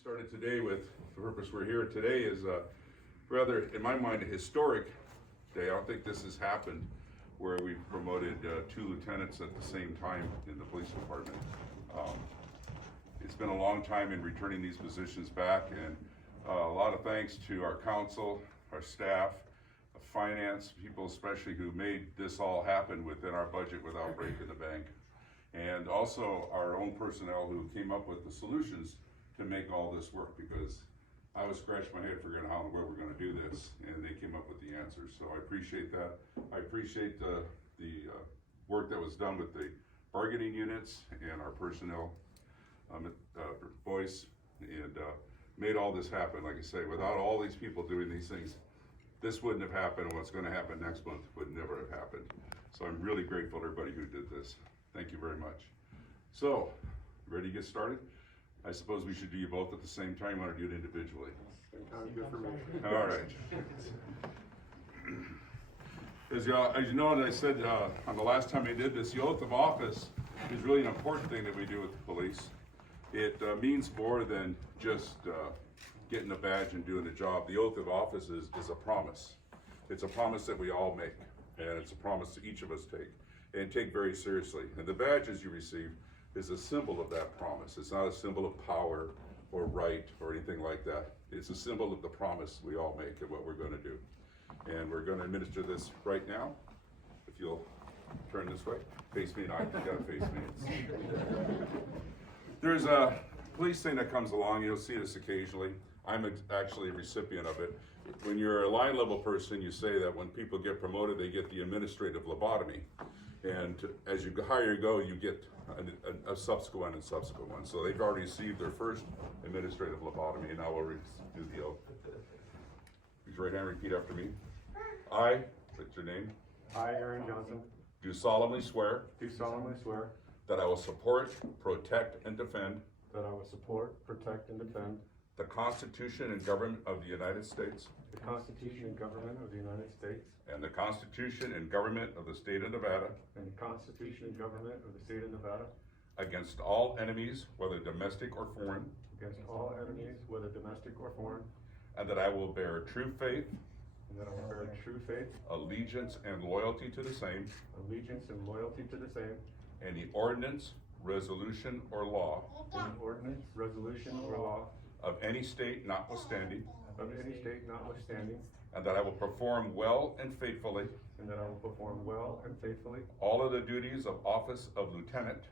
Started today with the purpose we're here today is rather, in my mind, a historic day. I don't think this has happened where we've promoted 2 lieutenants at the same time in the police department. It's been a long time in returning these positions back, and a lot of thanks to our council, our staff, finance people especially, who made this all happen within our budget without breaking the bank, and also our own personnel who came up with the solutions to make all this work, because I was scratching my head figuring out how and where we're going to do this, and they came up with the answers. So I appreciate that. I appreciate the work that was done with the bargaining units and our personnel voice, and made all this happen. Like I say, without all these people doing these things, this wouldn't have happened, and what's going to happen next month would never have happened. So I'm really grateful to everybody who did this. Thank you very much. So, ready to get started? I suppose we should do you both at the same time, or do it individually? Sounds good for me. All right. As you know, and I said on the last time I did this, the oath of office is really an important thing that we do with the police. It means more than just getting a badge and doing the job. The oath of office is a promise. It's a promise that we all make, and it's a promise that each of us take, and take very seriously. And the badges you receive is a symbol of that promise. It's not a symbol of power or right or anything like that. It's a symbol of the promise we all make of what we're going to do. And we're going to administer this right now. If you'll turn this way, face me, and I, you gotta face me. There's a police thing that comes along. You'll see this occasionally. I'm actually a recipient of it. When you're a line level person, you say that when people get promoted, they get the administrative lobotomy. And as you higher you go, you get a subsequent one. So they've already received their first administrative lobotomy, and now we'll do the oath. Raise your right hand, repeat after me. I, what's your name? I, Aaron Johnson, Do solemnly swear do solemnly swear that I will support, protect, and defend that I will support, protect, and defend the Constitution and government of the United States the Constitution and government of the United States and the Constitution and government of the state of Nevada and the Constitution and government of the state of Nevada against all enemies, whether domestic or foreign, against all enemies, whether domestic or foreign, and that I will bear true faith, and that I will bear true faith, allegiance, and loyalty to the same, allegiance, and loyalty to the same, any ordinance, resolution, or law any ordinance, resolution, or law of any state notwithstanding, of any state notwithstanding, and that I will perform well and faithfully and that I will perform well and faithfully all of the duties of office of lieutenant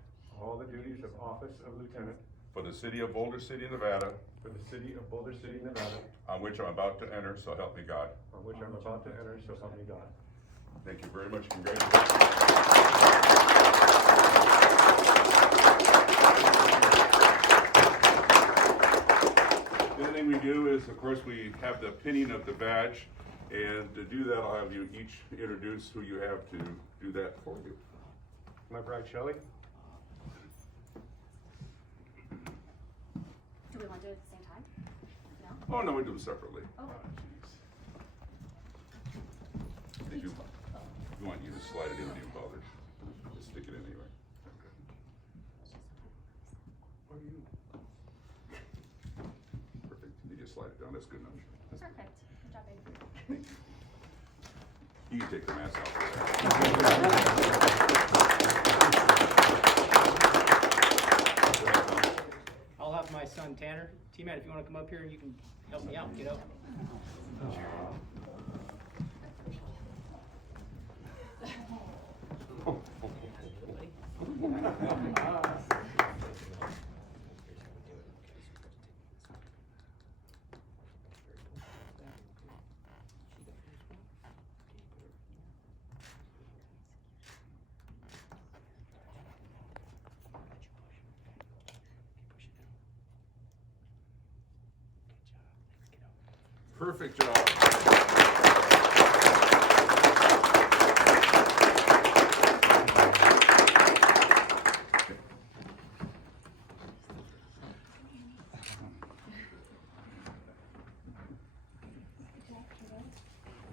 all the duties of office of lieutenant for the city of Boulder City, Nevada, for the city of Boulder City, Nevada, on which I'm about to enter, so help me God. on which I'm about to enter, so help me God. Thank you very much. Congratulations. The other thing we do is, of course, we have the pinning of the badge, and to do that, I'll have you each introduce who you have to do that for you. My bride Shelley. Do we want to do it at the same time? No? Oh, no, we do them separately. Oh. If you want you to slide it in, do you bother? Just stick it in anyway. Perfect. You just slide it down. That's good enough. Perfect. Good job, babe. You can take the mask off. I'll have my son Tanner. T-Man, if you want to come up here, you can help me out, kiddo. Perfect job.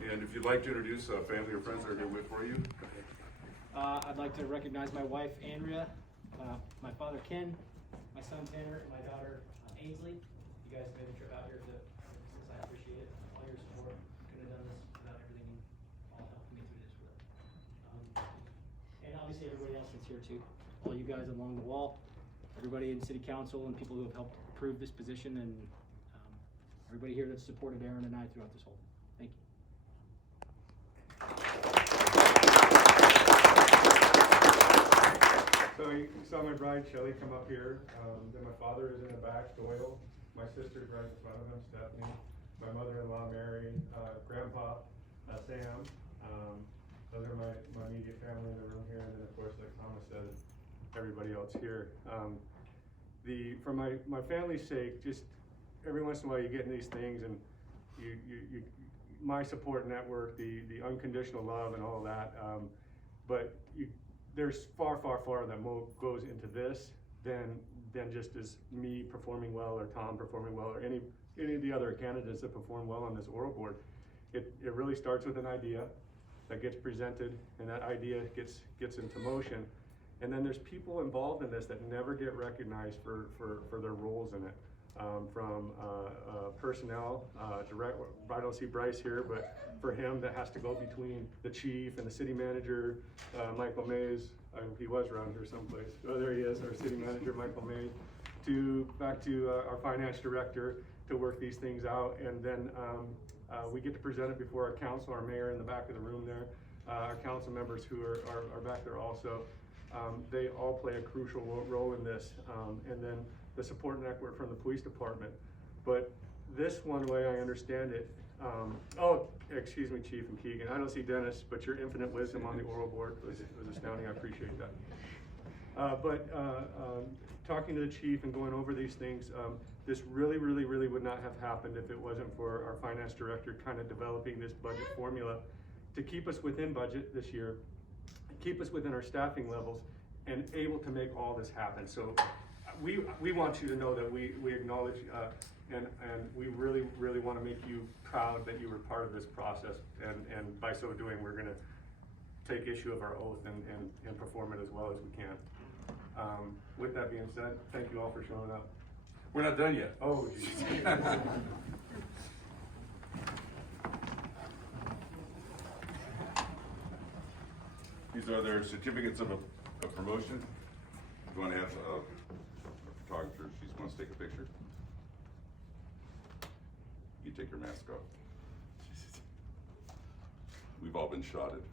And if you'd like to introduce family or friends that are here with for you. I'd like to recognize my wife, Andrea, my father, Ken, my son, Tanner, and my daughter, Ainsley. You guys made the trip out here to this. I appreciate it. All your support. Couldn't have done this without everything you all helping me through this with. And obviously everybody else that's here too. All you guys along the wall, everybody in city council and people who have helped approve this position, and everybody here that's supported Aaron and I throughout this whole thing. Thank you. So you saw my bride Shelley come up here, then my father is in the back, Doyle, my sister's right in front of him, Stephanie, my mother-in-law Mary, grandpa, Sam, those are my immediate family in the room here, and then of course, like Thomas said, everybody else here. For my family's sake, just every once in a while you get in these things and my support network, the unconditional love and all of that, but there's far that more goes into this than just as me performing well or Tom performing well or any of the other candidates that perform well on this oral board. It really starts with an idea that gets presented, and that idea gets into motion. And then there's people involved in this that never get recognized for their roles in it. From personnel, direct, I don't see Bryce here, but for him that has to go between the chief and the city manager, Michael Mays, he was around here someplace. Oh, there he is, our city manager, Michael Mays, back to our finance director to work these things out. And then we get to present it before our council, our mayor in the back of the room there, our council members who are back there also. They all play a crucial role in this. And then the support network from the police department. But this one way I understand it, oh, excuse me, Chief and Keegan, I don't see Dennis, but your infinite wisdom on the oral board was astounding, I appreciate that. Talking to the chief and going over these things, this really would not have happened if it wasn't for our finance director kind of developing this budget formula to keep us within budget this year, keep us within our staffing levels, and able to make all this happen. So we want you to know that we acknowledge and we really want to make you proud that you were part of this process, and by so doing we're going to take issue of our oath and perform it as well as we can. With that being said, thank you all for showing up. We're not done yet. Oh, geez. These are their certificates of promotion. If you want to have a photographer, she wants to take a picture. You take your mask off. We've all been shotted.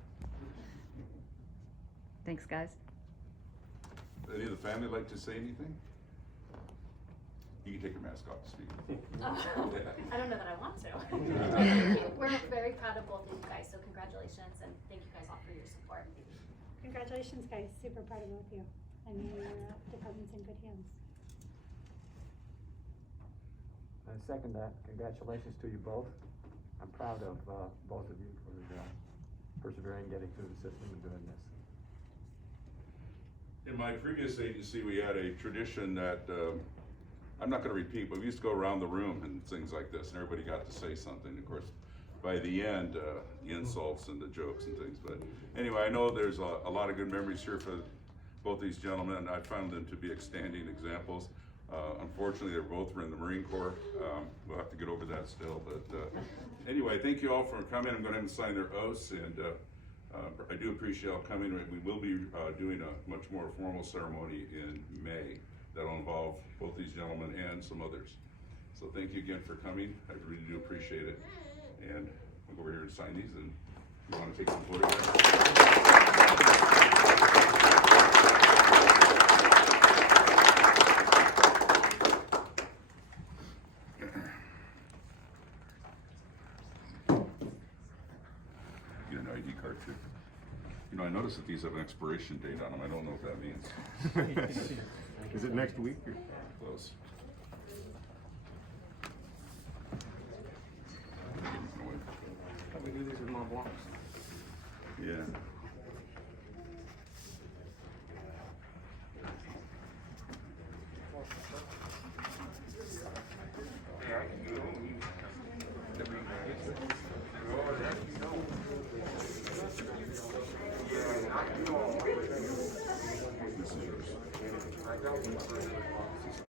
Thanks, guys. Any of the family like to say anything? You can take your mask off to speak. I don't know that I want to. Thank you. We're very proud of both of you guys, so congratulations, and thank you guys all for your support. Congratulations, guys. Super proud of both of you. I know your department's in good hands. I second that. Congratulations to you both. I'm proud of both of you for persevering, getting through the system and doing this. In my previous agency, we had a tradition that I'm not going to repeat, but we used to go around the room and things like this, and everybody got to say something. Of course, by the end, the insults and the jokes and things. But anyway, I know there's a lot of good memories here for both these gentlemen. I found them to be outstanding examples. Unfortunately, they both were in the Marine Corps. We'll have to get over that still. But anyway, thank you all for coming. I'm going to have them sign their oaths, and I do appreciate y'all coming. We will be doing a much more formal ceremony in May that'll involve both these gentlemen and some others. So thank you again for coming. I really do appreciate it. And we'll go over here and sign these, and you want to take some photographs? Get an ID card too. You know, I noticed that these have an expiration date on them. I don't know what that means. Is it next week? Or? Close. We do these with Mont Blancs. Yeah.